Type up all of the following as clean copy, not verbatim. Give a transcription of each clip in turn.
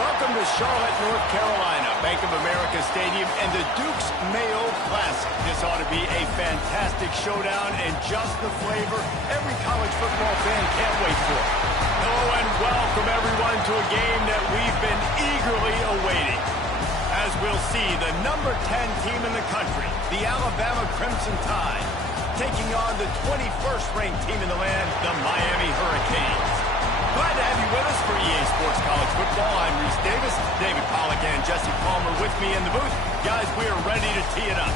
Welcome to Charlotte, North Carolina, Bank of America Stadium, and the Duke's Mayo Classic. This ought to be a fantastic showdown and just the flavor every college football fan can't wait for. Hello and welcome, everyone, to a game that we've been eagerly awaiting. As we'll see, the number 10 team in the country, the Alabama Crimson Tide, taking on the 21st ranked team in the land, the Miami Hurricanes. Glad to have you with us for EA Sports College Football. I'm Reese Davis, David Pollack and Jesse Palmer with me in the booth. Guys, we are ready to tee it up.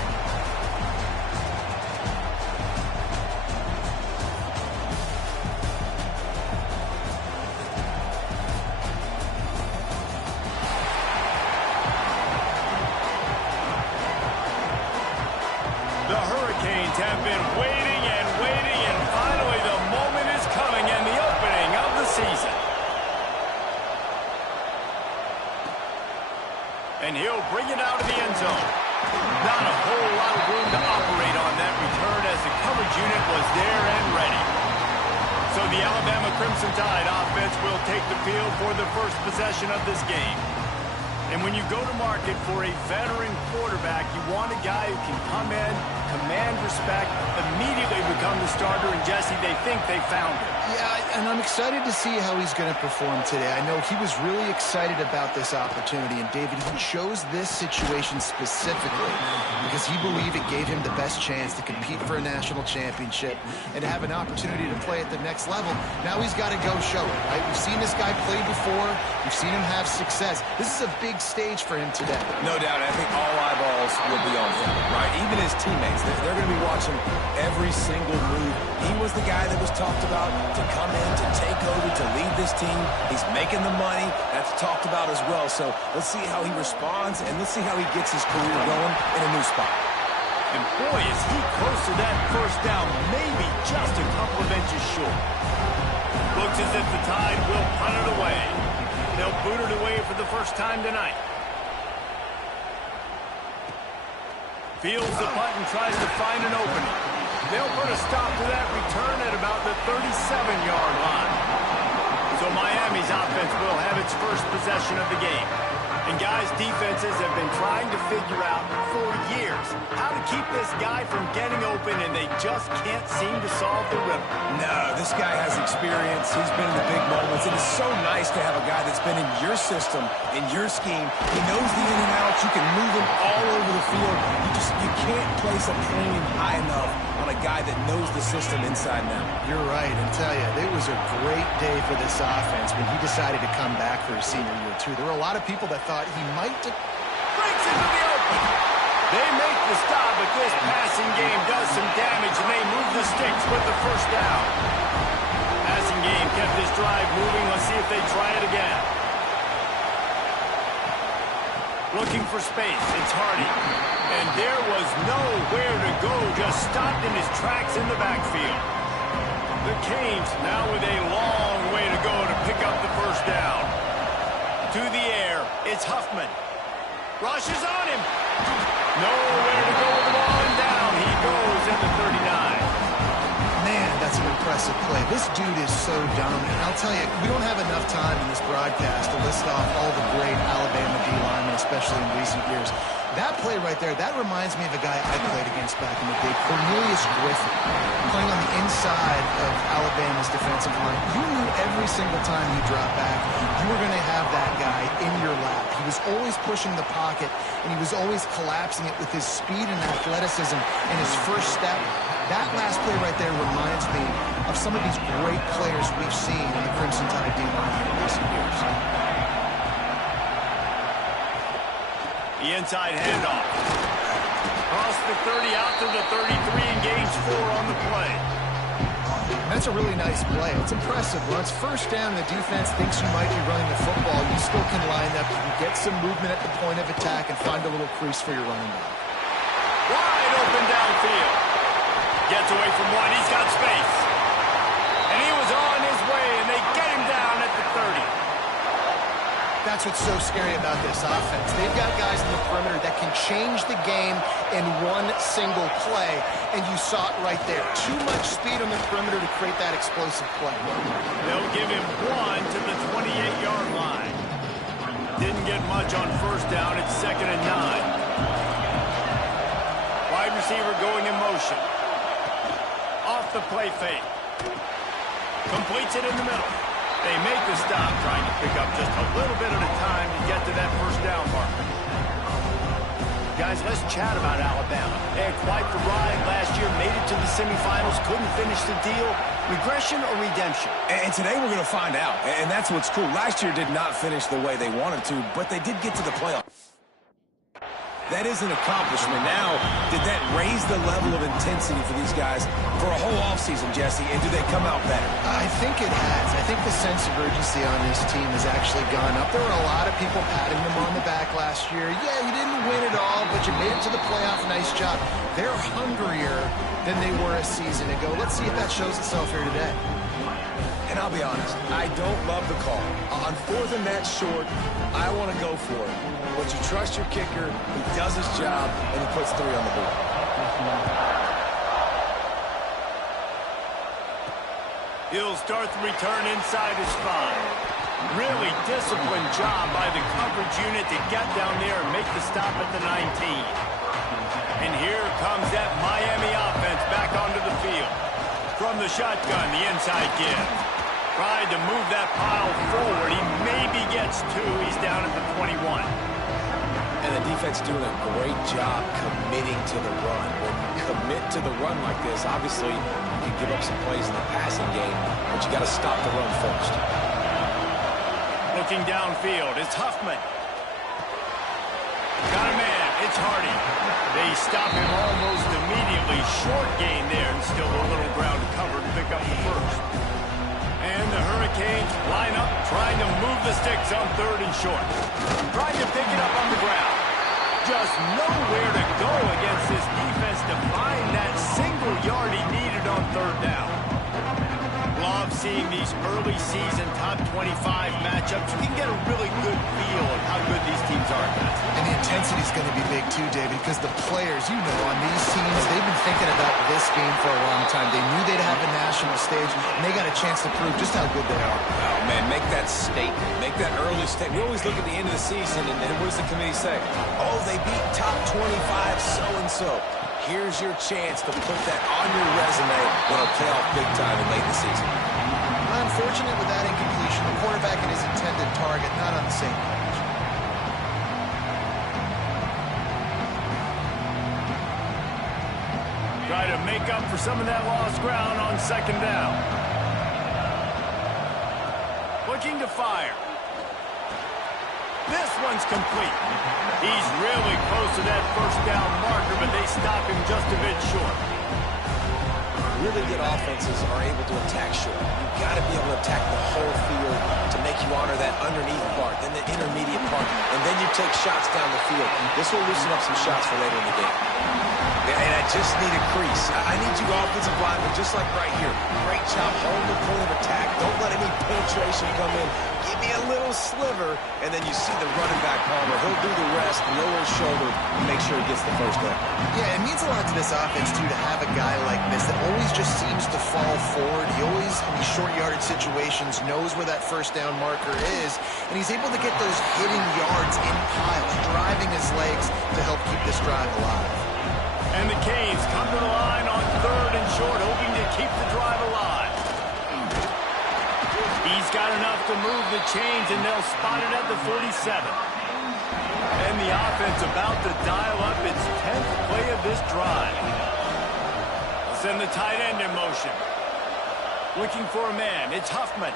The Hurricanes have been waiting and waiting, and finally the moment is coming and the opening of the season. And he'll bring it out of the end zone. Not a whole lot of room to operate on that return as the coverage unit was there and ready. So the Alabama Crimson Tide offense will take the field for the first possession of this game. And when you go to market for a veteran quarterback, you want a guy who can come in, command respect, immediately become the starter, and Jesse, they think they found him. Yeah, and I'm excited to see how he's going to perform today. I know he was really excited about this opportunity, and David, he chose this situation specifically because he believed it gave him the best chance to compete for a national championship and to have an opportunity to play at the next level. Now he's got to go show it, right? We've seen this guy play before. We've seen him have success. This is a big stage for him today. No doubt. I think all eyeballs will be on him, right? Even his teammates, they're going to be watching every single move. He was the guy that was talked about to come in, to take over, to lead this team. He's making the money. That's talked about as well. So let's see how he responds, and let's see how he gets his career going in a new spot. And boy, is he close to that first down, maybe just a couple of inches short. Looks as if the Tide will punt it away. They'll boot it away for the first time tonight. Fields the punt and tries to find an opening. They'll put a stop to that return at about the 37-yard line. So Miami's offense will have its first possession of the game. And guys, defenses have been trying to figure out for years how to keep this guy from getting open, and they just can't seem to solve the riddle. No, this guy has experience. He's been in the big moments. It is so nice to have a guy that's been in your system, in your scheme. He knows the in and outs. You can move him all over the field. You can't place a premium high enough on a guy that knows the system inside and out. You're right, and tell you, it was a great day for this offense when he decided to come back for his senior year, too. There were a lot of people that thought he might breaks into the open. They make the stop, but this passing game does some damage, and they move the sticks with the first down. Passing game kept this drive moving. Let's see if they try it again. Looking for space. It's Hardy. And there was nowhere to go. Just stopped in his tracks in the backfield. The Canes now with a long way to go to pick up the first down. To the air, it's Huffman. Rushes on him. Nowhere to go with the ball, and down he goes at the 39. Man, that's an impressive play. This dude is so dominant. I'll tell you, we don't have enough time in this broadcast to list off all the great Alabama D-linemen, especially in recent years. That play right there, that reminds me of a guy I played against back in the day, Cornelius Griffin, playing on the inside of Alabama's defensive line. You knew every single time you dropped back, you were going to have that guy in your lap. He was always pushing the pocket, and he was always collapsing it with his speed and athleticism and his first step. That last play right there reminds me of some of these great players we've seen in the Crimson Tide D-line in recent years. The inside handoff. Across the 30, out to the 33, engaged 4 on the play. That's a really nice play. It's impressive. When it's first down and the defense thinks you might be running the football, you still can line up. You can get some movement at the point of attack and find a little crease for your running back. Wide open downfield. Gets away from one. He's got space. And he was on his way, and they get him down at the 30. That's what's so scary about this offense. They've got guys in the perimeter that can change the game in one single play, and you saw it right there. Too much speed on the perimeter to create that explosive play. They'll give him 1 to the 28-yard line. get much on first down. It's 2nd and 9. Wide receiver going in motion. Off the play fake. Completes it in the middle. They make the stop, trying to pick up just a little bit at a time to get to that first down marker. Guys, let's chat about Alabama. They had quite the ride last year, made it to the semifinals, couldn't finish the deal. Regression or redemption? And today we're going to find out. And that's what's cool. Last year did not finish the way they wanted to, but they did get to the playoffs. That is an accomplishment. Now, did that raise the level of intensity for these guys for a whole offseason, Jesse? And do they come out better? I think it has. I think the sense of urgency on this team has actually gone up. There were a lot of people patting them on the back last year. Yeah, you didn't win it all, but you made it to the playoff. Nice job. They're hungrier than they were a season ago. Let's see if that shows itself here today. And I'll be honest, I don't love the call. On 4th and that short, I want to go for it. But you trust your kicker, he does his job, and he puts 3 on the board. He'll start the return inside his 5. Really disciplined job by the coverage unit to get down there and make the stop at the 19. And here comes that Miami offense back onto the field. From the shotgun, the inside give. Tried to move that pile forward. He maybe gets 2. He's down at the 21. And the defense doing a great job committing to the run. When you commit to the run like this, obviously you can give up some plays in the passing game, but you got to stop the run first. Looking downfield, it's Huffman. Got a man, it's Hardy. They stop him almost immediately. Short gain there, and still a little ground to cover to pick up the first. And the Hurricanes line up, trying to move the sticks on 3rd and short. Trying to pick it up on the ground. Just nowhere to go against this defense to find that single yard he needed on 3rd down. Love seeing these early season top 25 matchups. You can get a really good feel of how good these teams are, guys. And the intensity is going to be big too, David, because the players, you know, on these teams, they've been thinking about this game for a long time. They knew they'd have a national stage, and they got a chance to prove just how good they are. Oh, man, make that statement. Make that early statement. We always look at the end of the season, and what does the committee say? Oh, they beat top 25 so-and-so. Here's your chance to put that on your resume when it'll pay off big time in late in the season. Unfortunate with that incompletion. The quarterback and his intended target not on the same page. Try to make up for some of that lost ground on 2nd down. Looking to fire. This one's complete. He's really close to that first down marker, but they stop him just a bit short. Really good offenses are able to attack short. You've got to be able to attack the whole field to make you honor that underneath part, then the intermediate part, and then you take shots down the field. This will loosen up some shots for later in the game. And I just need a crease. I need you offensive linemen, just like right here. Great job holding the point of attack. Don't let any penetration come in. Give me a little sliver, and then you see the running back, Palmer. He'll do the rest, lower his shoulder, and make sure he gets the first down. Yeah, it means a lot to this offense, too, to have a guy like this that always just seems to fall forward. He always, in these short yardage situations, knows where that first down marker is, and he's able to get those hidden yards in piles, driving his legs to help keep this drive alive. And the Canes come to the line on 3rd and short, hoping to keep the drive alive. He's got enough to move the chains, and they'll spot it at the 47. And the offense about to dial up its 10th play of this drive. They'll send the tight end in motion. Looking for a man. It's Huffman.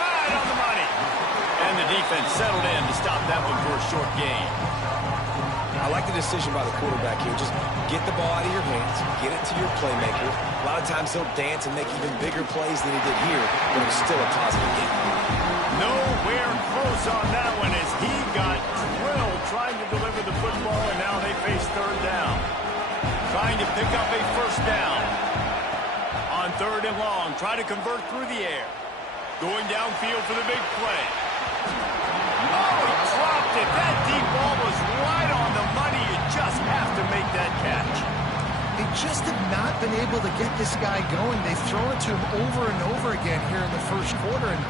Right on the money. And the defense settled in to stop that one for a short gain. I like the decision by the quarterback here. Just get the ball out of your hands, get it to your playmaker. A lot of times he'll dance and make even bigger plays than he did here, but it's still a positive game. Nowhere close on that one as he got drilled trying to deliver the football, and now they face 3rd down. Trying to pick up a first down. On 3rd and long, try to convert through the air. Going downfield for the big play. Oh, he dropped it. That deep ball was right on the money. You just have to make that catch. They just have not been able to get this guy going. They've thrown it to him over and over again here in the first quarter, and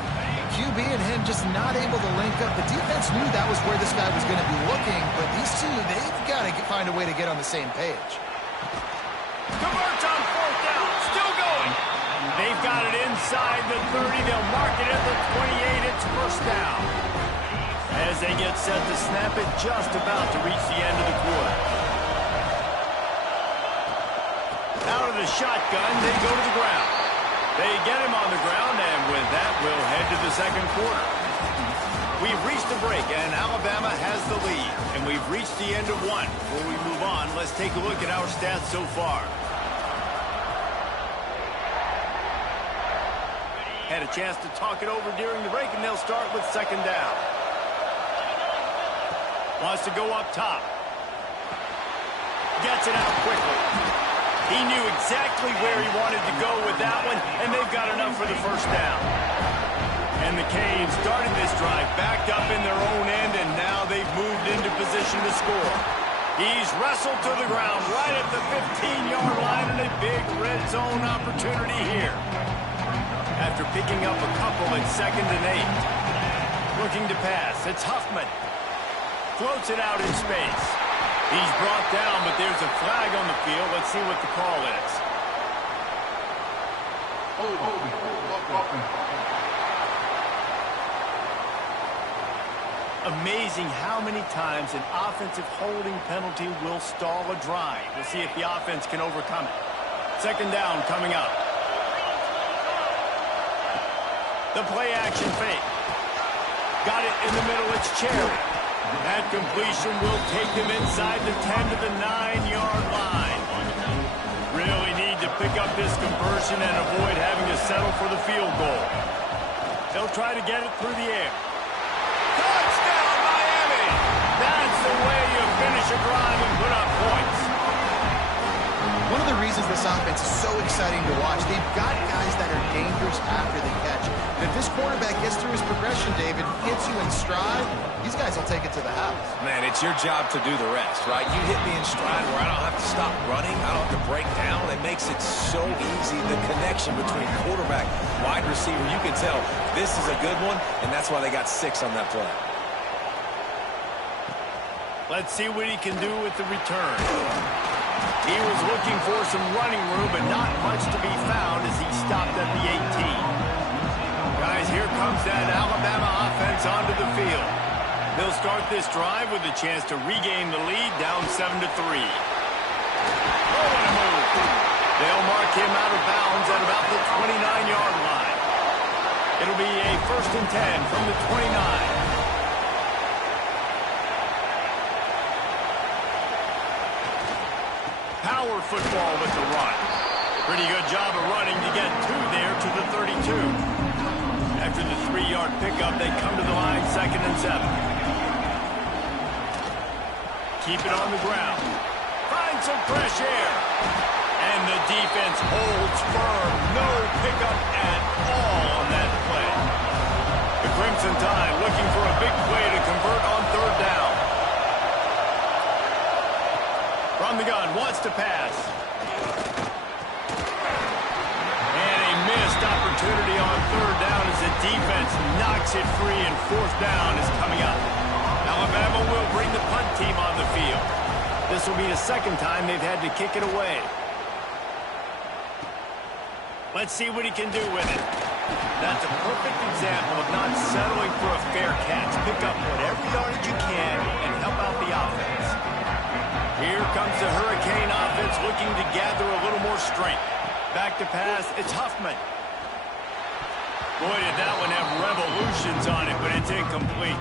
QB and him just not able to link up. The defense knew that was where this guy was going to be looking, but these two, they've got to find a way to get on the same page. Converts on fourth down. Still going. They've got it inside the 30. They'll mark it at the 28. It's first down. As they get set to snap it, just about to reach the end of the quarter. Out of the shotgun, they go to the ground. They get him on the ground, and with that, we'll head to the second quarter. We've reached the break, and Alabama has the lead. And we've reached the end of one. Before we move on, let's take a look at our stats so far. Had a chance to talk it over during the break, and they'll start with second down. Wants to go up top. Gets it out quickly. He knew exactly where he wanted to go with that one, and they've got enough for the first down. And the Canes started this drive backed up in their own end, and now they've moved into position to score. He's wrestled to the ground right at the 15-yard line, and a big red zone opportunity here. After picking up a couple at 2nd and 8. Looking to pass. It's Huffman. Floats it out in space. He's brought down, but there's a flag on the field. Let's see what the call is. Amazing how many times an offensive holding penalty will stall a drive. We'll see if the offense can overcome it. Second down coming up. The play action fake. Got it in the middle. It's Cherry. That completion will take them inside the 10 to the 9-yard line. Really need to pick up this conversion and avoid having to settle for the field goal. They'll try to get it through the air. Touchdown, Miami! That's the way you finish a drive and put up points. One of the reasons this offense is so exciting to watch, they've got guys that are dangerous after the catch. And if this quarterback gets through his progression, David, gets you in stride, these guys will take it to the house. Man, it's your job to do the rest, right? You hit me in stride where I don't have to stop running. I don't have to break down. It makes it so easy. The connection between quarterback, wide receiver, you can tell this is a good one, and that's why they got 6 on that play. Let's see what he can do with the return. He was looking for some running room, but not much to be found as he stopped at the 18. Guys, here comes that Alabama offense onto the field. They'll start this drive with a chance to regain the lead, down 7-3. Oh, what a move. They'll mark him out of bounds at about the 29-yard line. It'll be a 1st and 10 from the 29. Power football with the run. Pretty good job of running to get 2 there to the 32. After the 3-yard pickup, they come to the line 2nd and 7. Keep it on the ground. Find some fresh air. And the defense holds firm. No pickup at all on that play. The Crimson Tide looking for a big play to convert on 3rd down. From the gun, wants to pass. And a missed opportunity on 3rd down as the defense knocks it free, and 4th down is coming up. Alabama will bring the punt team on the field. This will be the 2nd time they've had to kick it away. Let's see what he can do with it. That's a perfect example of not settling for a fair catch. Pick up whatever yardage you can and help out the offense. Here comes the Hurricane offense looking to gather a little more strength. Back to pass, it's Huffman. Boy, did that one have revolutions on it, but it's incomplete.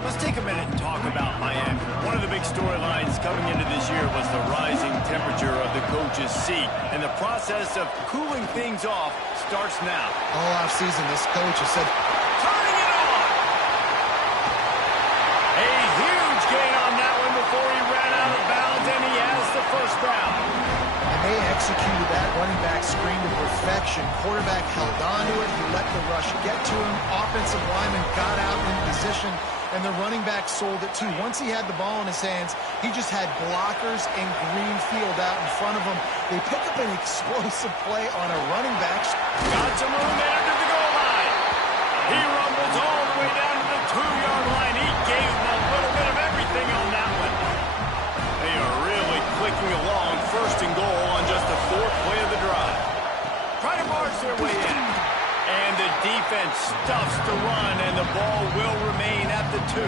Let's take a minute and talk about Miami. One of the big storylines coming into this year was the rising temperature of the coach's seat, and the process of cooling things off starts now. All offseason, this coach has said, Turning it on! A huge gain on that one before he ran out of bounds, and he has the first down. And they executed that running back screen to perfection. Quarterback held on to it. He let the rush get to him. Offensive lineman got out in position, and the running back sold it too. Once he had the ball in his hands, he just had blockers and green field out in front of him. They pick up an explosive play on a running back. Got some room, entered the goal line. He runs defense stuffs the run, and the ball will remain at the 2.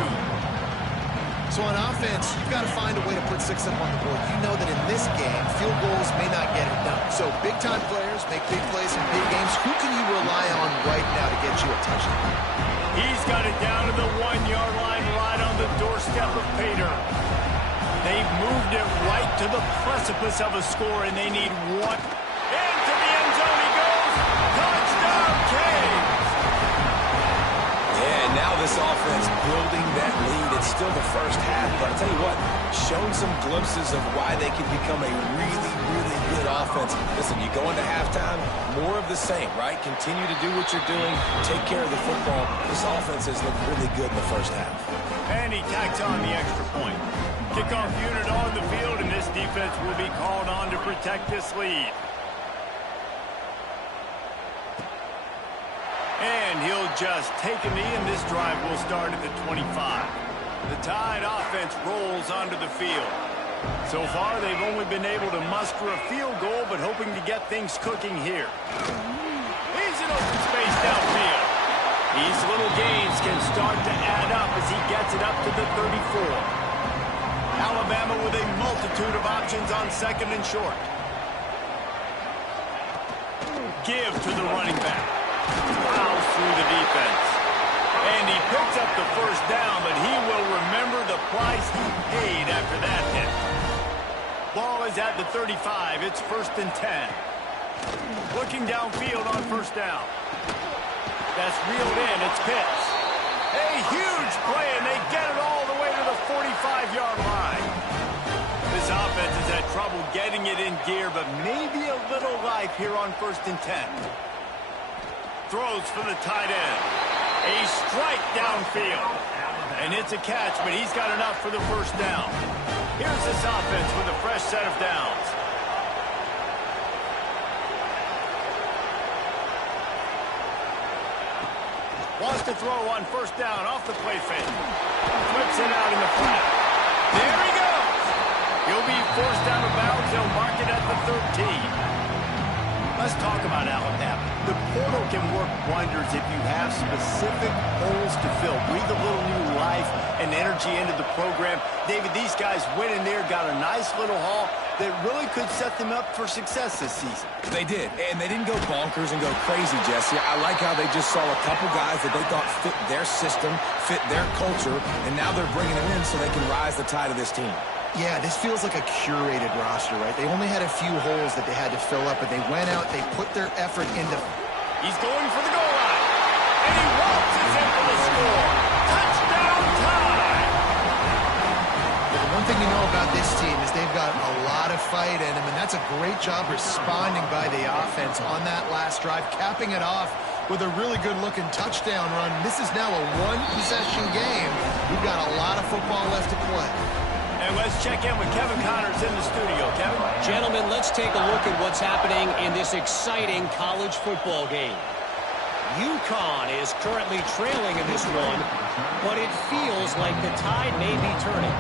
So on offense, you've got to find a way to put 6 up on the board. You know that in this game, field goals may not get it done. So big-time players make big plays in big games. Who can you rely on right now to get you a touchdown? He's got it down to the 1-yard line, right on the doorstep of Pater. They've moved it right to the precipice of a score, and they need one. Into the end zone he goes. Touchdown, Canes! Yeah, and now this offense building that lead. It's still the first half, but I'll tell you what, showing some glimpses of why they can become a really, really good offense. Listen, you go into halftime, more of the same, right? Continue to do what you're doing, take care of the football. This offense has looked really good in the first half. And he tacks on the extra point. Kickoff unit on the field, and this defense will be called on to protect this lead. And he'll just take a knee, and this drive will start at the 25. The Tide offense rolls onto the field. So far, they've only been able to muster a field goal, but hoping to get things cooking here. He's in open space downfield. These little gains can start to add up as he gets it up to the 34. Alabama with a multitude of options on 2nd and short. Give to the running back. Plows through the defense. And he picks up the first down, but he will remember the price he paid after that hit. Ball is at the 35. It's 1st and 10. Looking downfield on 1st down. That's reeled in. It's Pitts. A huge play, and they get it all the way to the 45-yard line. This offense has had trouble getting it in gear, but maybe a little life here on 1st and 10. Throws for the tight end. A strike downfield. And it's a catch, but he's got enough for the first down. Here's this offense with a fresh set of downs. Wants to throw on 1st down off the play fake. Flips it out in the flat. There he goes. He'll be forced out of bounds. They'll mark it at the 13. Let's talk about Alabama. The portal can work wonders if you have specific holes to fill. Breathe a little new life and energy into the program. David, these guys went in there, got a nice little haul that really could set them up for success this season. They did, and they didn't go bonkers and go crazy, Jesse. I like how they just saw a couple guys that they thought fit their system, fit their culture, and now they're bringing them in so they can rise the tide of this team. Yeah, this feels like a curated roster, right? They only had a few holes that they had to fill up, but they went out, they put their effort into... He's going for the goal line, and he waltzes in for the score. Touchdown Tide! But the one thing you know about this team is they've got a lot of fight in them, and that's a great job responding by the offense on that last drive, capping it off with a really good-looking touchdown run. This is now a one-possession game. We've got a lot of football left to play. And let's check in with Kevin Connors in the studio. Kevin? Gentlemen, let's take a look at what's happening in this exciting college football game. UConn is currently trailing in this one, but it feels like the tide may be turning.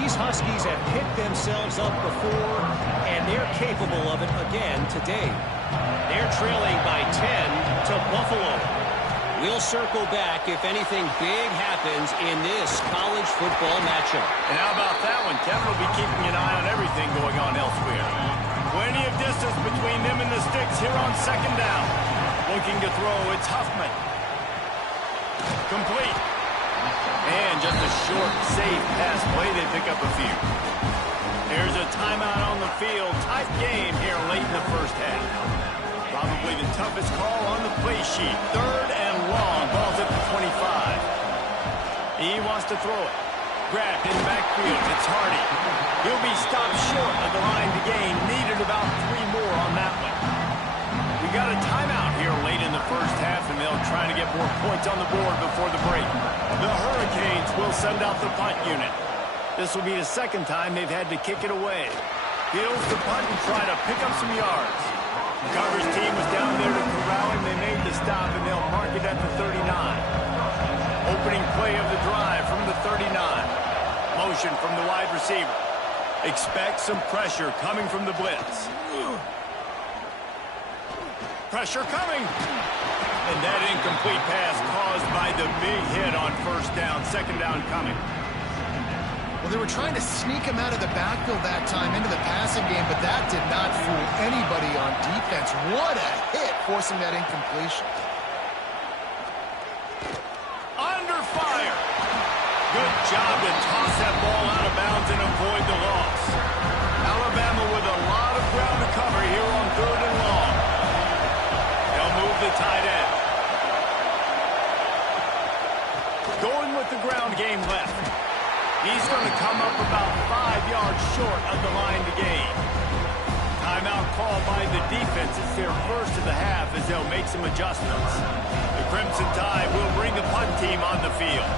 These Huskies have picked themselves up before, and they're capable of it again today. They're trailing by 10 to Buffalo. We'll circle back if anything big happens in this college football matchup. And how about that one? Kevin will be keeping an eye on everything going on elsewhere. Plenty of distance between them and the sticks here on 2nd down. Looking to throw, it's Huffman. Complete. And just a short, safe pass play. They pick up a few. There's a timeout on the field. Tight game here late in the first half. Probably the toughest call on the play sheet. 3rd and long. Ball's at the 25. He wants to throw it. Grabbed in the backfield. It's Hardy. He'll be stopped short of the line to gain. Needed about 3 more on that one. We got a timeout here late in the first half, and they'll try to get more points on the board before the break. The Hurricanes will send out the punt unit. This will be the 2nd time they've had to kick it away. Fields the punt and try to pick up some yards. Carver's team was down there to corral him. They made the stop, and they'll mark it at the 39. Opening play of the drive from the 39. Motion from the wide receiver. Expect some pressure coming from the blitz. Pressure coming. And that incomplete pass caused by the big hit on first down. Second down coming. Well, they were trying to sneak him out of the backfield that time into the passing game, but that did not fool anybody on defense. What a hit, forcing that incompletion. Under fire. Good job to toss that ball out of bounds and avoid the loss. Alabama with a lot of ground to cover here on 3rd and long. They'll move the tight end. Going with the ground game left. He's going to come up about 5 yards short of the line to gain. Timeout call by the defense. It's their first of the half as they'll make some adjustments. The Crimson Tide will bring the punt team on the field.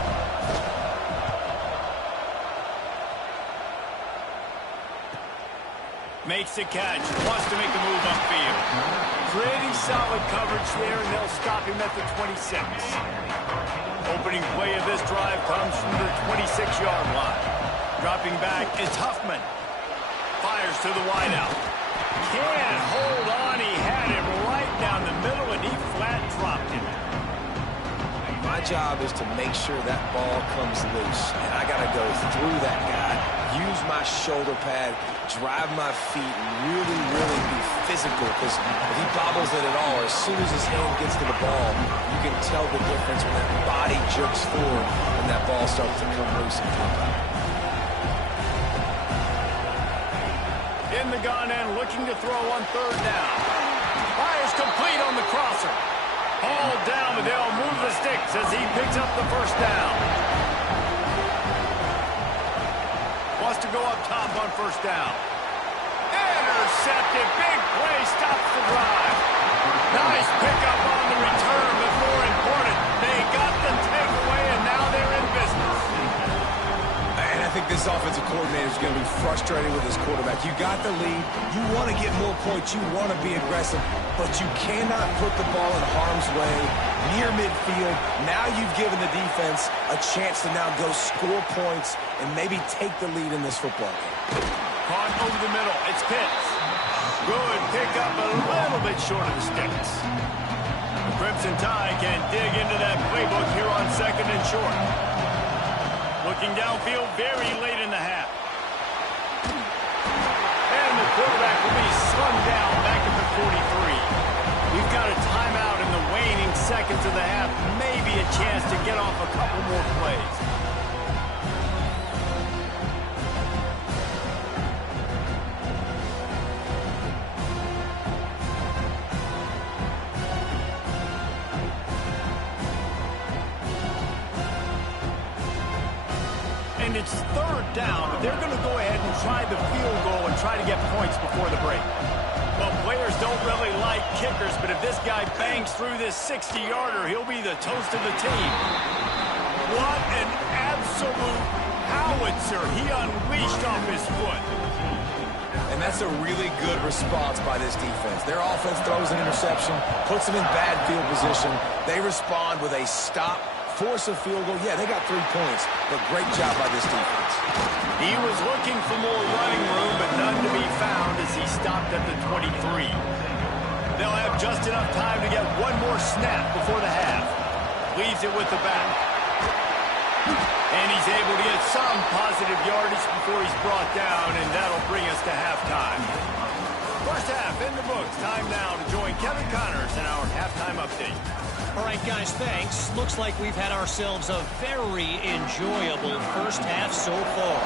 Makes the catch. Wants to make a move upfield. Pretty solid coverage there, and they'll stop him at the 26. Opening play of this drive comes from the 26-yard line. Dropping back is Huffman. Fires to the wideout. Can't hold on. He had him right down the middle, and he flat dropped him. My job is to make sure that ball comes loose, and I got to go through that guy, use my shoulder pad, drive my feet, really, really be physical, because if he bobbles it at all, as soon as his hand gets to the ball, you can tell the difference when that body jerks forward and that ball starts to come loose and pop out. In the gun and looking to throw on 3rd down. Fires complete on the crosser. Hauled down, but they'll move the sticks as he picks up the first down. Wants to go up top on first down. Intercepted. Big play. Stops the drive. Nice pickup on the return, but more important, they got the takeaway, and now they're in business. And I think this offensive coordinator is going to be frustrated with his quarterback. You got the lead. You want to get more points. You want to be aggressive, but you cannot put the ball in harm's way near midfield. Now you've given the defense a chance to now go score points and maybe take the lead in this football game. Caught over the middle. It's Pitts. Good pickup, a little bit short of the sticks. The Crimson Tide can dig into that playbook here on 2nd and short. Looking downfield very late in the half. And the quarterback will be slung down back at the 43. We've got a timeout in the waning seconds of the half. Maybe a chance to get off a couple more plays. And it's 3rd down, but they're going to go ahead and try the field goal and try to get points before the break. Well, players don't really like kickers, but if this guy bangs through this 60-yarder, he'll be the toast of the team. What an absolute howitzer he unleashed off his foot. And that's a really good response by this defense. Their offense throws an interception, puts them in bad field position. They respond with a stop, force a field goal. Yeah, they got 3 points, but great job by this defense. He was looking for more running room, but none to be found as he stopped at the 23. They'll have just enough time to get one more snap before the half. Leaves it with the back. And he's able to get some positive yardage before he's brought down, and that'll bring us to halftime. First half in the books. Time now to join Kevin Connors in our halftime update. All right, guys, thanks. Looks like we've had ourselves a very enjoyable first half so far.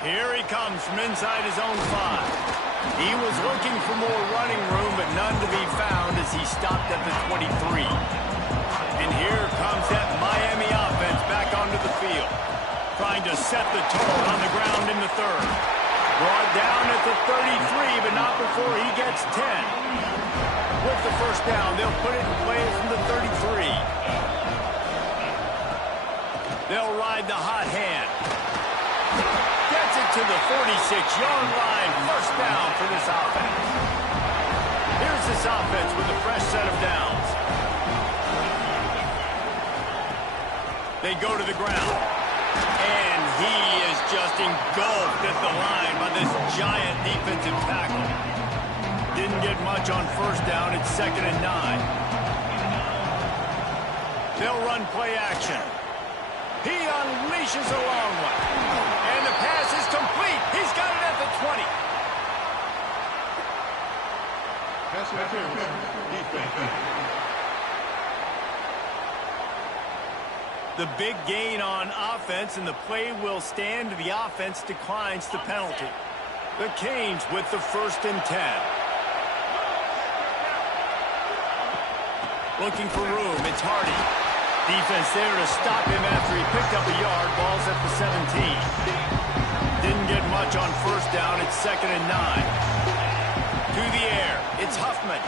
Here he comes from inside his own 5. He was looking for more running room, but none to be found as he stopped at the 23. And here comes that Miami offense back onto the field, trying to set the tone on the ground in the 3rd. Brought down at the 33, but not before he gets 10. With the first down, they'll put it in play from the 33. They'll ride the hot hand. Gets it to the 46-yard line. First down for this offense. Here's this offense with a fresh set of downs. They go to the ground. And he is just engulfed at the line by this giant defensive tackle. Didn't get much on first down. It's 2nd and 9. They'll run play action. He unleashes a long one. And the pass is complete. He's got it at the 20. Pass interference. Defense. The big gain on offense, and the play will stand. The offense declines the penalty. The Canes with the 1st and 10. Looking for room. It's Hardy. Defense there to stop him after he picked up a yard. Ball's at the 17. Didn't get much on first down. It's 2nd and 9. To the air. It's Huffman.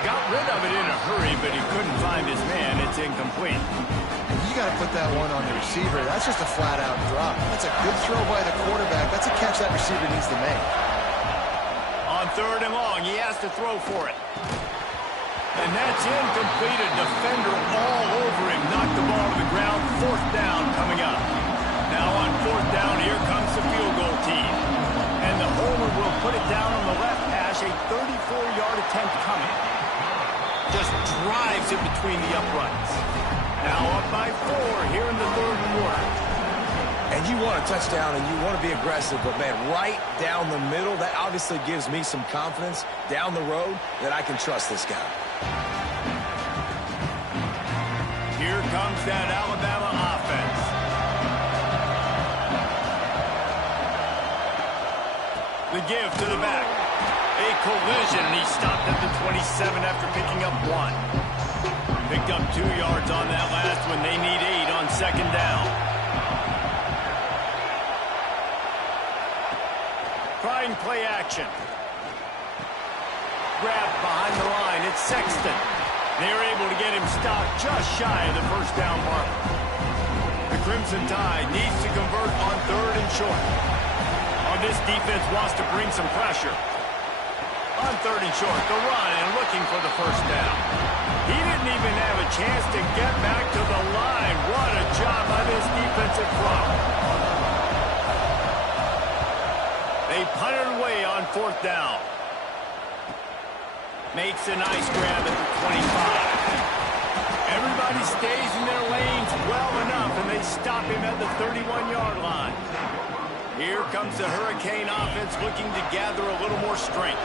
Got rid of it in a hurry, but he couldn't find his man. It's incomplete. You got to put that one on the receiver. That's just a flat-out drop. That's a good throw by the quarterback. That's a catch that receiver needs to make. On 3rd and long, he has to throw for it. And that's incomplete. A defender all over him. Knocked the ball to the ground. 4th down coming up. Now on 4th down, here comes the field goal team. And the holder will put it down on the left hash. A 34-yard attempt coming. Just drives it between the uprights. Now up by 4 here in the 3rd quarter. And you want a touchdown and you want to be aggressive, but, man, right down the middle, that obviously gives me some confidence down the road that I can trust this guy. Here comes that Alabama offense. The give to the back. A collision, and he stopped at the 27 after picking up 1. Picked up 2 yards on that last one. They need 8 on 2nd down. Trying play action. Grabbed behind the line. It's Sexton. They're able to get him stopped just shy of the 1st down mark. The Crimson Tide needs to convert on 3rd and short. This defense wants to bring some pressure. On 3rd and short, the run and looking for the 1st down. He didn't even have a chance to get back to the line. What a job by this defensive front. They punted away on 4th down. Makes a nice grab at the 25. Everybody stays in their lanes well enough, and they stop him at the 31-yard line. Here comes the Hurricane offense looking to gather a little more strength.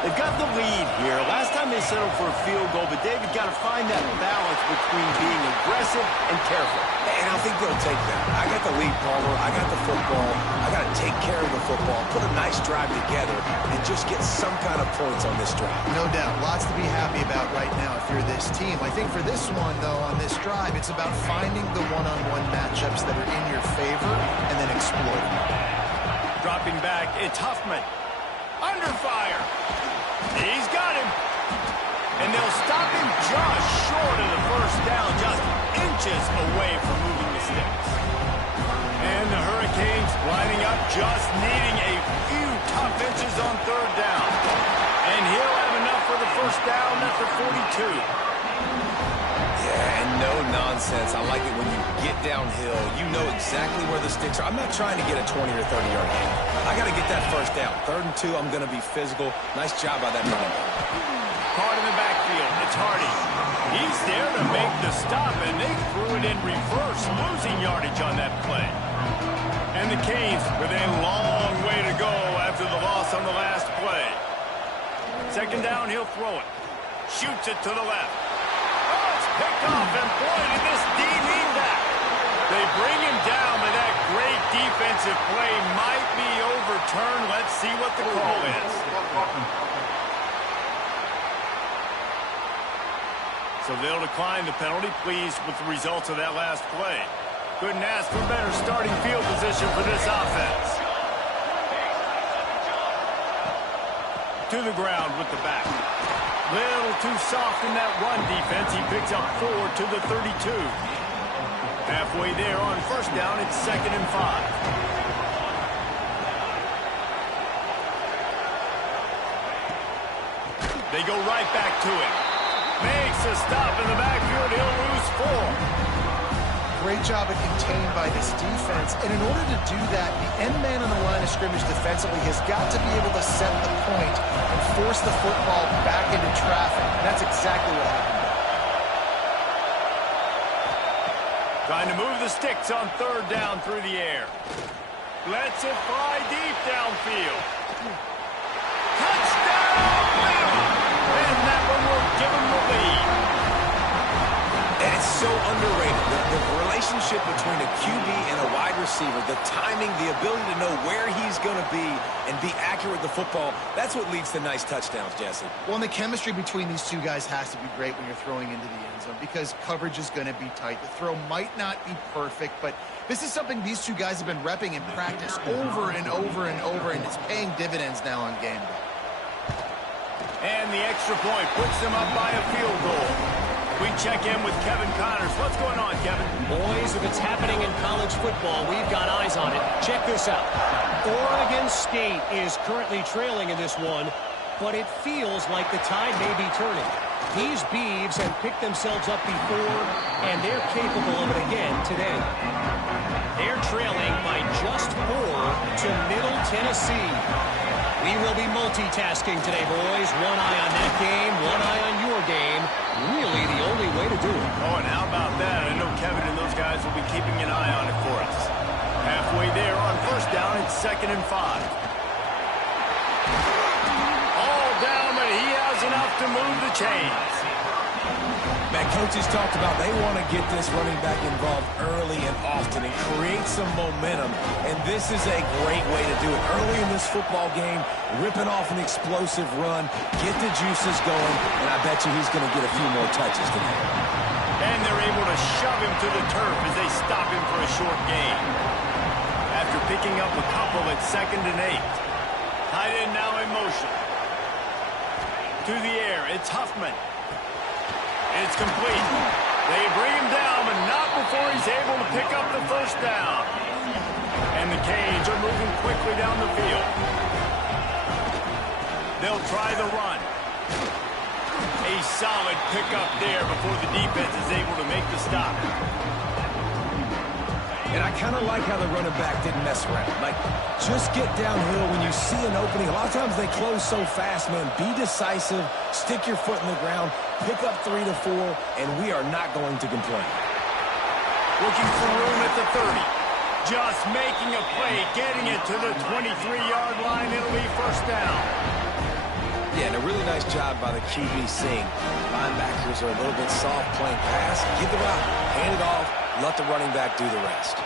They've got the lead here. Last time they settled for a field goal, but David got to find that balance between being aggressive and careful. And I think they'll take that. I got the lead, Palmer. I got the football. I got to take care of the football, put a nice drive together, and just get some kind of points on this drive. No doubt. Lots to be happy about right now if you're this team. I think for this one, though, on this drive, it's about finding the one-on-one matchups that are in your favor and then exploiting them. Dropping back, it's Huffman. Under fire. He's got him. And they'll stop him just short of the 1st down, just inches away from moving the sticks. And the Hurricanes lining up, just needing a few tough inches on 3rd down. And he'll have enough for the 1st down at the 42. Yeah, and no nonsense. I like it when you get downhill. You know exactly where the sticks are. I'm not trying to get a 20 or 30-yard gain. I got to get that 1st down. 3rd and 2, I'm going to be physical. Nice job by that running back. Caught in the backfield. It's Hardy. He's there to make the stop, and they threw it in reverse, losing yardage on that play. And the Canes with a long way to go after the loss on the last play. 2nd down, he'll throw it. Shoots it to the left. Picked off, and boy, did this D need that. They bring him down, but that great defensive play might be overturned. Let's see what the call is. So they'll decline the penalty, pleased with the results of that last play. Couldn't ask for better starting field position for this offense. To the ground with the back. Little too soft in that run defense. He picks up 4 to the 32. Halfway there on 1st down, it's 2nd and 5. They go right back to him. Makes a stop in the backfield. He'll lose 4. great job of contained by this defense. And in order to do that, the end man on the line of scrimmage defensively has got to be able to set the point and force the football back into traffic. And that's exactly what happened. Trying to move the sticks on third down through the air. Lets it fly deep downfield. Touchdown! And that one will give him the lead. And it's so underrated. The relationship between a QB and a wide receiver, the timing, the ability to know where he's going to be and be accurate with the football, that's what leads to nice touchdowns, Jesse. Well, and the chemistry between these two guys has to be great when you're throwing into the end zone because coverage is going to be tight. The throw might not be perfect, but this is something these two guys have been repping in practice over and over and over, and it's paying dividends now on game day. And the extra point puts them up by a field goal. We check in with Kevin Connors. What's going on, Kevin? Boys, if it's happening in college football, we've got eyes on it. Check this out. Oregon State is currently trailing in this one, but it feels like the tide may be turning. These Beavs have picked themselves up before, and they're capable of it again today. They're trailing by just 4 to Middle Tennessee. We will be multitasking today, boys. One eye on that game, one eye on your game. Really the only way to do it. Oh, and how about that? I know Kevin and those guys will be keeping an eye on it for us. Halfway there on first down, it's 2nd and 5. All down, but he has enough to move the chains. Man, coaches talked about they want to get this running back involved early and often and create some momentum, and this is a great way to do it. Early in this football game, ripping off an explosive run, get the juices going, and I bet you he's going to get a few more touches today. And they're able to shove him to the turf as they stop him for a short gain. After picking up a couple at 2nd and 8. Tight end now in motion. To the air, it's Huffman. It's complete. They bring him down, but not before he's able to pick up the first down. And the Canes are moving quickly down the field. They'll try the run. A solid pickup there before the defense is able to make the stop. And I kind of like how the running back didn't mess around. Like, just get downhill when you see an opening. A lot of times they close so fast, man. Be decisive, stick your foot in the ground, pick up 3 to 4, and we are not going to complain. Looking for room at the 30. Just making a play, getting it to the 23-yard line. It'll be first down. Yeah, and a really nice job by the QB seeing. Linebackers are a little bit soft playing pass. Give the route, hand it off, let the running back do the rest.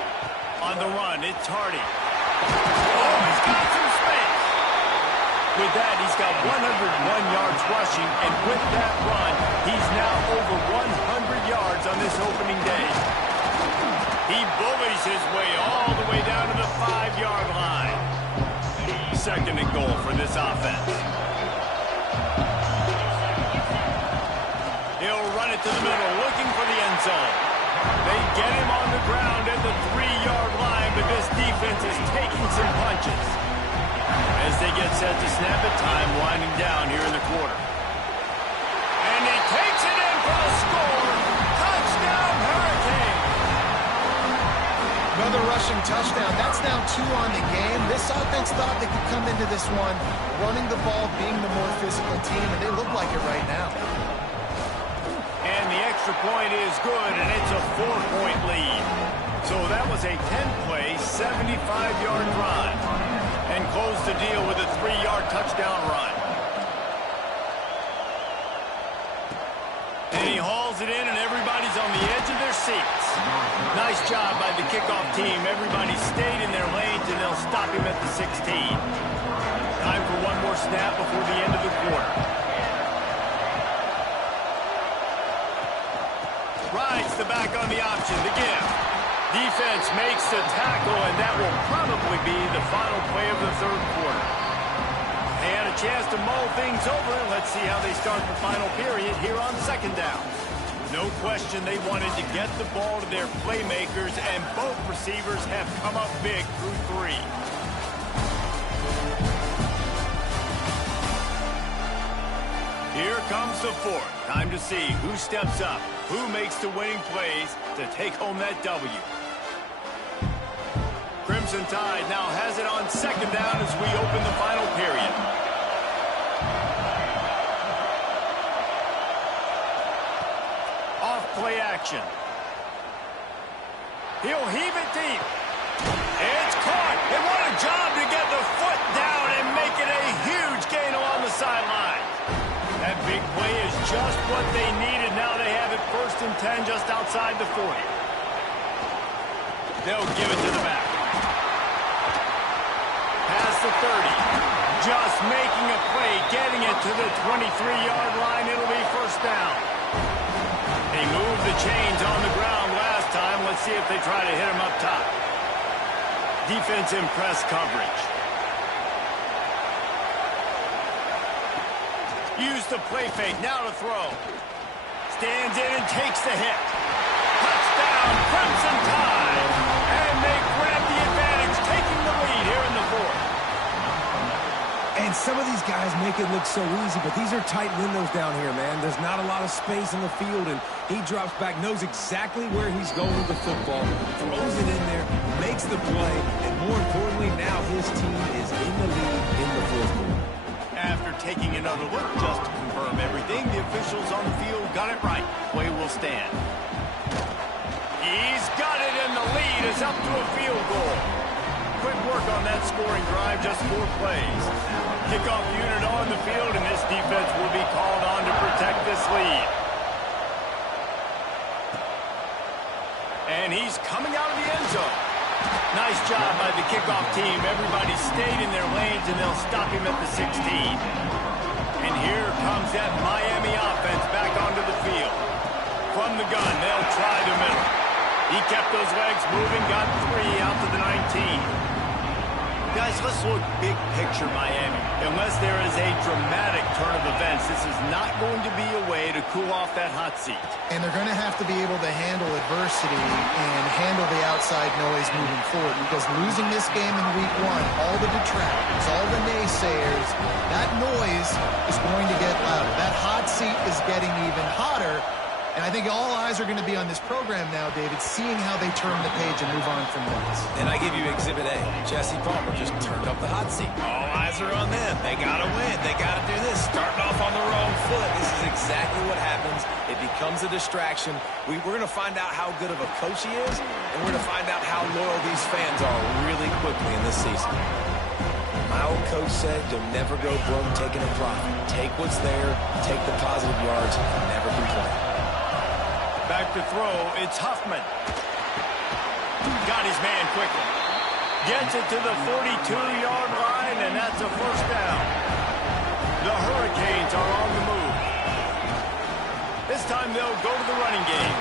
On the run, it's Hardy. Oh, he's got some space. With that, he's got 101 yards rushing, and with that run, he's now over 100 yards on this opening day. He bullies his way all the way down to the 5-yard line. 2nd and goal for this offense. He'll run it to the middle, looking for the end zone. They get him on the ground at the 3-yard line, but this defense is taking some punches. As they get set to snap it, time winding down here in the quarter. And he takes it in for a score. Touchdown, Hurricane. Another rushing touchdown. That's now 2 on the game. This offense thought they could come into this one running the ball, being the more physical team, and they look like it right now. And the extra point is good, and it's a 4-point lead. So that was a 10-play, 75-yard drive. And close the deal with a 3-yard touchdown run. And he hauls it in, and everybody's on the edge of their seats. Nice job by the kickoff team. Everybody stayed in their lanes, and they'll stop him at the 16. Time for one more snap before the end of the quarter. Rides the back on the option, the give. Defense makes the tackle, and that will probably be the final play of the 3rd quarter. They had a chance to mull things over, and let's see how they start the final period here on 2nd down. No question they wanted to get the ball to their playmakers, and both receivers have come up big through 3. Here comes the fourth. Time to see who steps up, who makes the winning plays to take home that W. Crimson Tide now has it on second down as we open the final period. Off play action. He'll heave it deep. It's caught. And what a job to get the foot down and make it a huge gain along the sideline. That big play is just what they needed. Now they have it 1st and 10 just outside the 40. They'll give it to the back. Past the 30. Just making a play, getting it to the 23-yard line. It'll be 1st down. They moved the chains on the ground last time. Let's see if they try to hit him up top. Defense in press coverage. Use the play fake, now to throw. Stands in and takes the hit. Touchdown, Crimson Tide. And they grab the advantage, taking the lead here in the 4th. And some of these guys make it look so easy, but these are tight windows down here, man. There's not a lot of space in the field, and he drops back, knows exactly where he's going with the football, throws it in there, makes the play, and more importantly, now his team is in the lead in the 4th quarter. After taking another look just to confirm everything, the officials on the field got it right. Play will stand. He's got it, and the lead is up to a field goal. Quick work on that scoring drive, just 4 plays. Kickoff unit on the field, and this defense will be called on to protect this lead. And he's coming out of the end zone. Nice job by the kickoff team. Everybody stayed in their lanes, and they'll stop him at the 16. And here comes that Miami offense back onto the field. From the gun, they'll try the middle. He kept those legs moving, got 3 out to the 19. Guys, let's look big picture Miami. Unless there is a dramatic turn of events, this is not going to be a way to cool off that hot seat. And they're going to have to be able to handle adversity and handle the outside noise moving forward, because losing this game in week 1, all the detractors, all the naysayers, that noise is going to get louder. That hot seat is getting even hotter. And I think all eyes are going to be on this program now, David, seeing how they turn the page and move on from this. And I give you Exhibit A. Jesse Palmer just turned up the hot seat. All eyes are on them. They got to win. They got to do this. Starting off on the wrong foot. This is exactly what happens. It becomes a distraction. We're going to find out how good of a coach he is, and we're going to find out how loyal these fans are really quickly in this season. My old coach said, you'll never go broke taking a profit. Take what's there, take the positive yards, and never complain. Back to throw, it's Huffman. Got his man quickly. Gets it to the 42-yard line, and that's a 1st down. The Hurricanes are on the move. This time they'll go to the running game.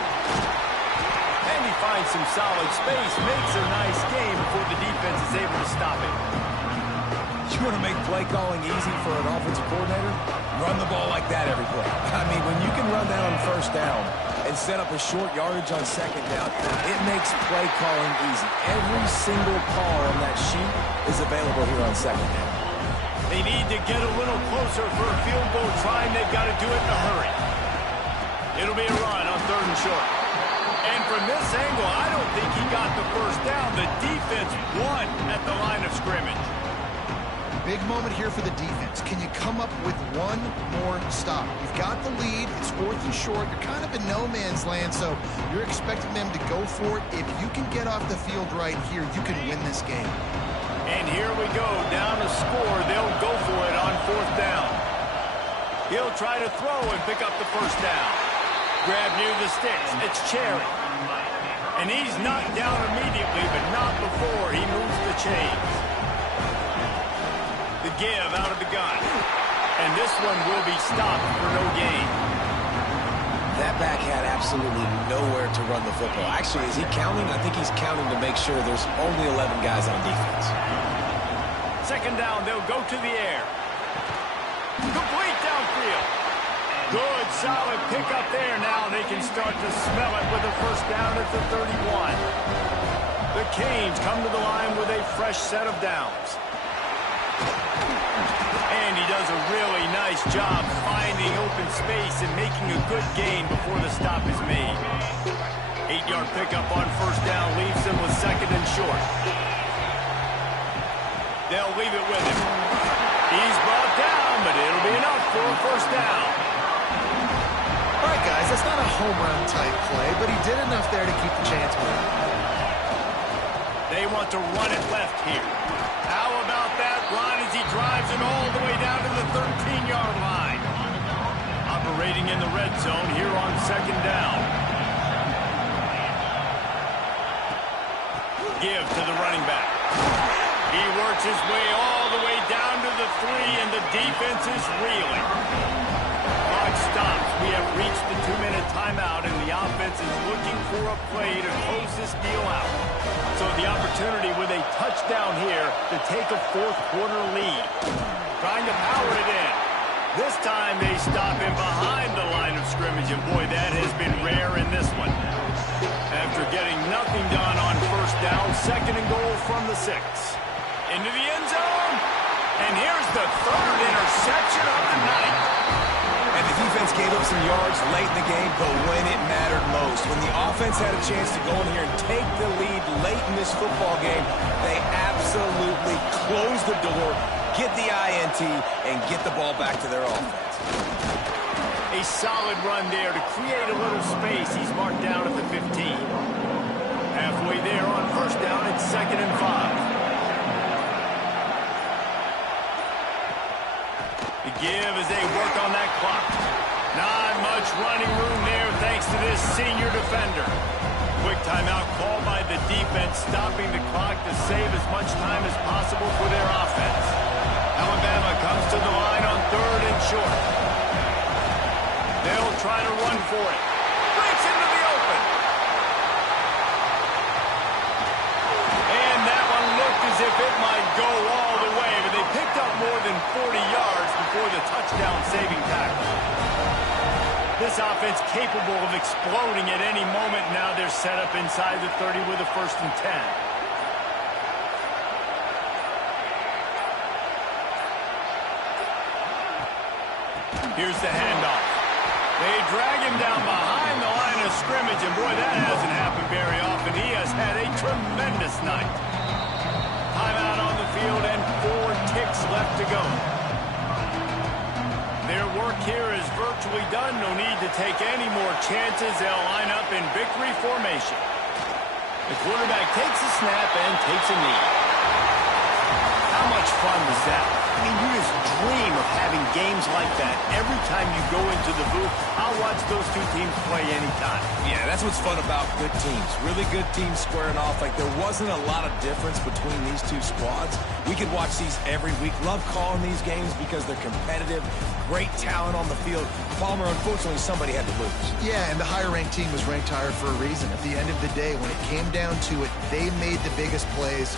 And he finds some solid space, makes a nice game before the defense is able to stop it. You want to make play calling easy for an offensive coordinator? Run the ball like that every play. I mean, when you can run that on 1st down and set up a short yardage on 2nd down, it makes play calling easy. Every single call on that sheet is available here on 2nd down. They need to get a little closer for a field goal try, and they've got to do it in a hurry. It'll be a run on 3rd and short. And from this angle, I don't think he got the 1st down. The defense won at the line of scrimmage. Big moment here for the defense. Can you come up with one more stop? You've got the lead. It's 4th and short. You're kind of in no man's land, so you're expecting them to go for it. If you can get off the field right here, you can win this game. And here we go. Down to score. They'll go for it on 4th down. He'll try to throw and pick up the 1st down. Grab near the sticks. It's Cherry. And he's knocked down immediately, but not before he moves the chains. The give out of the gun. And this one will be stopped for no gain. That back had absolutely nowhere to run the football. Actually, is he counting? I think he's counting to make sure there's only 11 guys on defense. 2nd down, they'll go to the air. Complete downfield. Good, solid pickup there. Now they can start to smell it with a 1st down at the 31. The Canes come to the line with a fresh set of downs. And he does a really nice job finding open space and making a good gain before the stop is made. 8-yard pickup on first down leaves him with second and short. They'll leave it with him. He's brought down, but it'll be enough for a first down. All right, guys, that's not a home run type play, but he did enough there to keep the chance moving. They want to run it left here. How about that run as he drives it all the way down to the 13-yard line? Operating in the red zone here on second down. Give to the running back. He works his way all the way down to the 3, and the defense is reeling. Clock stops. We have reached the 2-minute timeout, and the offense is looking for a play to close this deal out. So the opportunity with a touchdown here to take a fourth-quarter lead. Trying to power it in. This time they stop him behind the line of scrimmage, and boy, that has been rare in this one. After getting nothing done on first down, second and goal from the 6. Into the end zone, and here's the third interception of the night. And the defense gave up some yards late in the game, but when it mattered most, when the offense had a chance to go in here and take the lead late in this football game, they absolutely closed the door, get the INT, and get the ball back to their offense. A solid run there to create a little space. He's marked down at the 15. Halfway there on first down, it's second and 5. The give as they work on that clock. Not much running room there thanks to this senior defender. Quick timeout called by the defense, stopping the clock to save as much time as possible for their offense. Alabama comes to the line on third and short. They'll try to run for it. Breaks into the open. And that one looked as if it might go all the way, but they picked up more than 40 yards before the touchdown-saving tackle. This offense capable of exploding at any moment. Now they're set up inside the 30 with a first and 10. Here's the handoff. They drag him down behind the line of scrimmage, and boy, that hasn't happened very often. He has had a tremendous night. Timeout on the field and 4 ticks left to go. Their work here is virtually done. No need to take any more chances. They'll line up in victory formation. The quarterback takes a snap and takes a knee. How much fun was that? I mean, you just dream of having games like that every time you go into the booth. I'll watch those two teams play anytime. Yeah, that's what's fun about good teams. Really good teams squaring off. Like, there wasn't a lot of difference between these two squads. We could watch these every week. Love calling these games because they're competitive. Great talent on the field. Palmer, unfortunately, somebody had to lose. Yeah, and the higher-ranked team was ranked higher for a reason. At the end of the day, when it came down to it, they made the biggest plays.